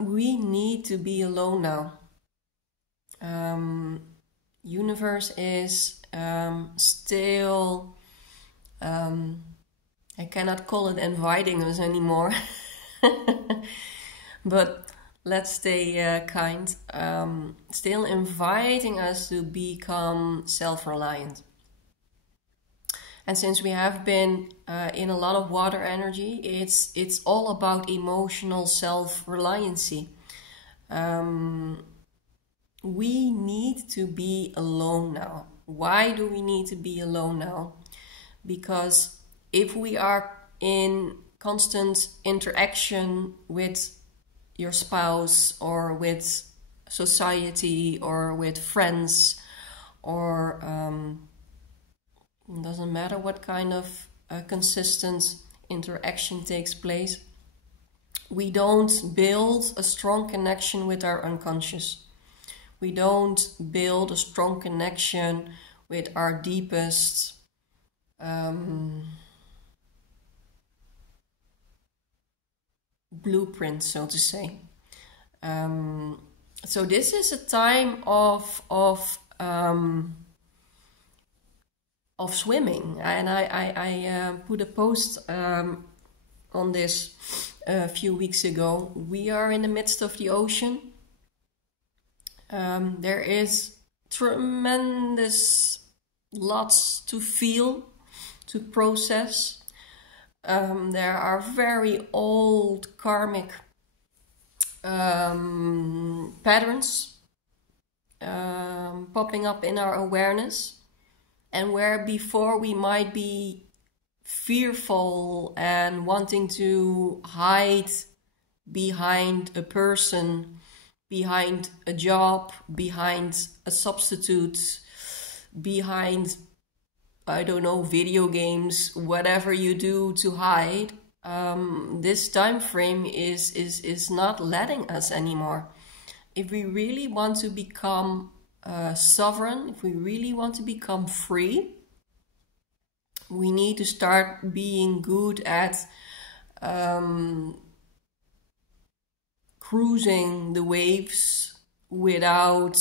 We need to be alone now. Universe is still, I cannot call it inviting us anymore, but let's stay kind. Still inviting us to become self-reliant. And since we have been in a lot of water energy, it's all about emotional self-reliancy. We need to be alone now. Why do we need to be alone now? Because if we are in constant interaction with your spouse or with society or with friends or doesn't matter what kind of consistent interaction takes place, we don't build a strong connection with our unconscious. We don't build a strong connection with our deepest blueprint, so to say. So this is a time of swimming, and I put a post on this a few weeks ago. We are in the midst of the ocean. There is tremendous lots to feel, to process. There are very old karmic patterns popping up in our awareness, and where before we might be fearful and wanting to hide behind a person, behind a job, behind a substitute, behind, I don't know, video games, whatever you do to hide, this time frame is not letting us anymore. If we really want to become sovereign, if we really want to become free, we need to start being good at cruising the waves without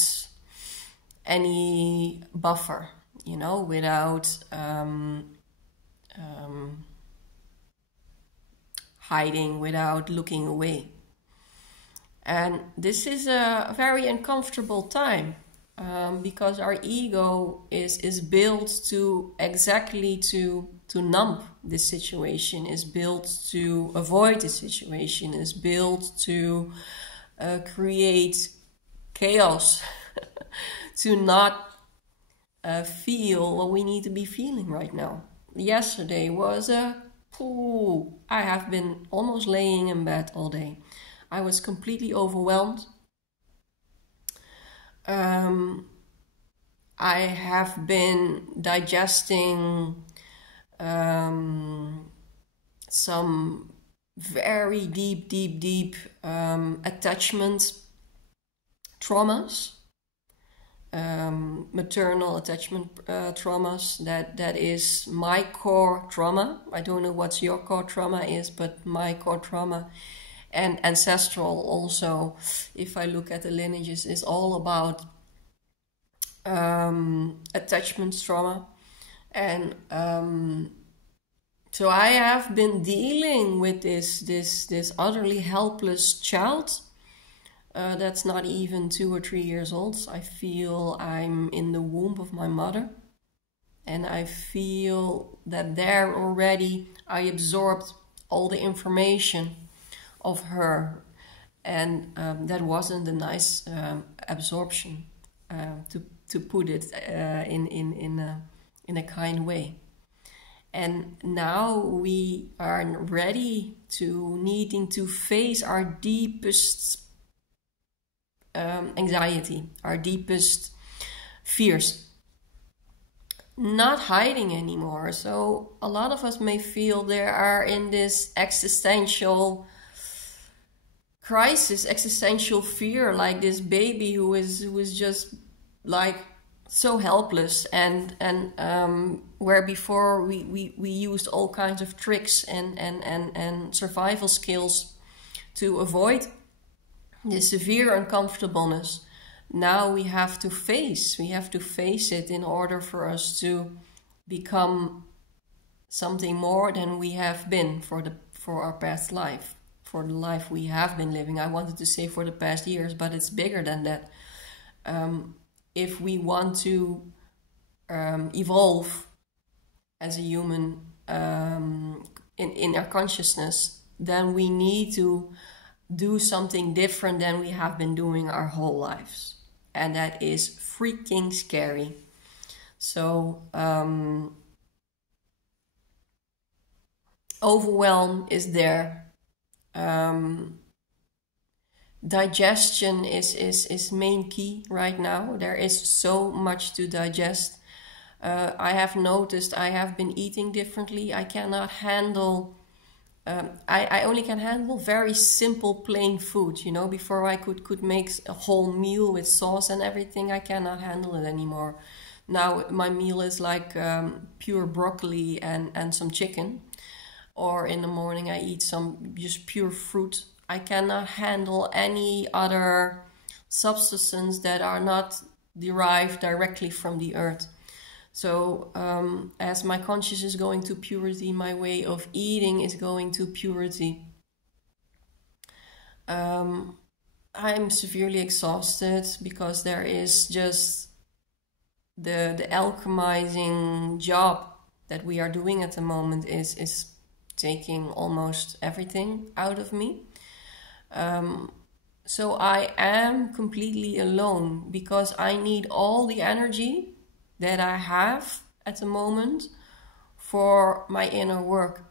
any buffer, you know, without hiding, without looking away. And this is a very uncomfortable time because our ego is built to exactly to numb this situation, is built to avoid the situation, is built to create chaos, to not feel what we need to be feeling right now. Yesterday was I have been almost laying in bed all day. I was completely overwhelmed. I have been digesting some very deep attachment traumas, maternal attachment traumas. That is my core trauma. I don't know what your core trauma is, but my core trauma and ancestral also, if I look at the lineages, is all about attachment trauma. And so I have been dealing with this utterly helpless child that's not even 2 or 3 years old. I feel I'm in the womb of my mother, and I feel that there already I absorbed all the information of her, and that wasn't a nice absorption, to put it in a kind way. And now we are ready to needing to face our deepest anxiety, our deepest fears, not hiding anymore. So a lot of us may feel they are in this existential crisis, existential fear, like this baby who is just like so helpless, and where before we used all kinds of tricks and survival skills to avoid this severe uncomfortableness, now we have to face it in order for us to become something more than we have been for our past life, for the life we have been living. I wanted to say for the past years, but it's bigger than that. If we want to evolve as a human in our consciousness, then we need to do something different than we have been doing our whole lives. And that is freaking scary. So overwhelm is there. Digestion is main key right now. There is so much to digest. I have noticed I have been eating differently. I cannot handle, I only can handle very simple plain food. You know, before I could make a whole meal with sauce and everything, I cannot handle it anymore. Now my meal is like pure broccoli and some chicken. Or in the morning I eat some just pure fruit. I cannot handle any other substances that are not derived directly from the earth. So as my conscious is going to purity, my way of eating is going to purity. I'm severely exhausted because there is just the alchemizing job that we are doing at the moment is taking almost everything out of me. So I am completely alone because I need all the energy that I have at the moment for my inner work.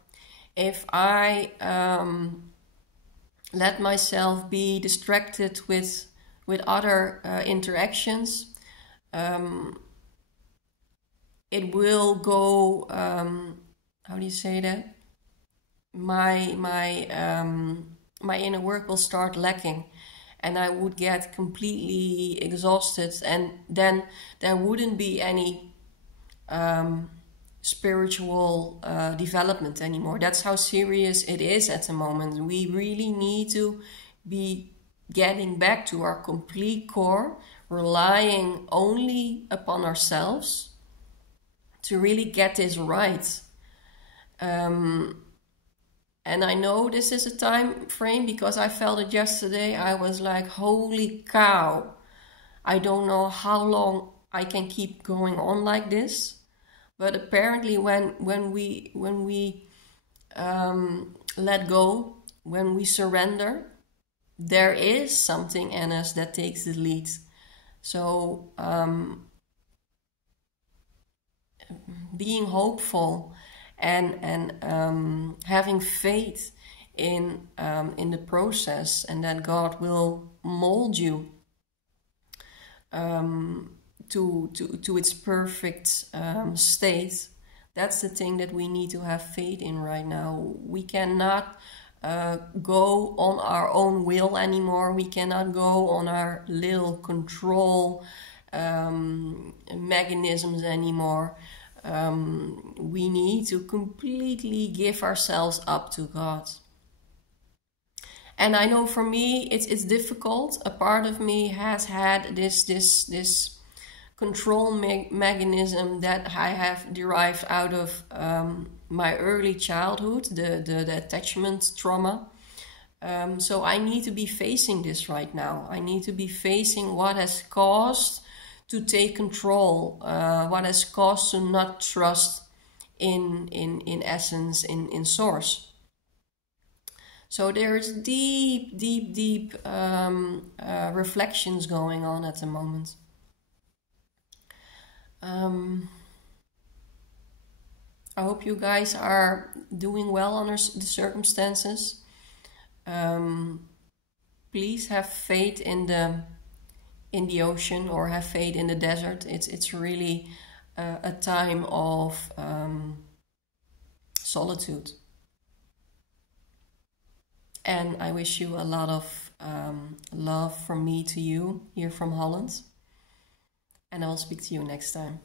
If I let myself be distracted with other interactions, it will go, how do you say that? My inner work will start lacking, and I would get completely exhausted, and then there wouldn't be any spiritual development anymore. That's how serious it is at the moment. We really need to be getting back to our complete core, relying only upon ourselves to really get this right. And I know this is a time frame because I felt it yesterday. I was like, holy cow. I don't know how long I can keep going on like this. But apparently when we let go, when we surrender, there is something in us that takes the lead. So being hopeful and having faith in the process, and that God will mold you to its perfect state. That's the thing that we need to have faith in right now. We cannot go on our own will anymore. We cannot go on our little control mechanisms anymore. We need to completely give ourselves up to God. And I know for me it's difficult. A part of me has had this control mechanism that I have derived out of my early childhood, the attachment trauma. So I need to be facing this right now. I need to be facing what has caused to take control, what has caused to not trust in essence, in source. So there's deep reflections going on at the moment. I hope you guys are doing well under the circumstances. Please have faith in the ocean, or have faith in the desert. It's really a time of solitude. And I wish you a lot of love from me to you here from Holland. And I will speak to you next time.